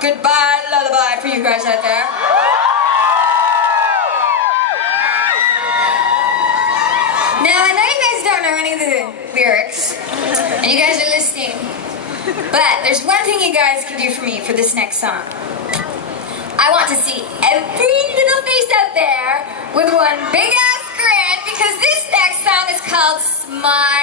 Goodbye Lullaby for you guys out there. Now, I know you guys don't know any of the lyrics, and you guys are listening, but there's one thing you guys can do for me for this next song. I want to see every little face out there with one big ass grin, because this next song is called Smile.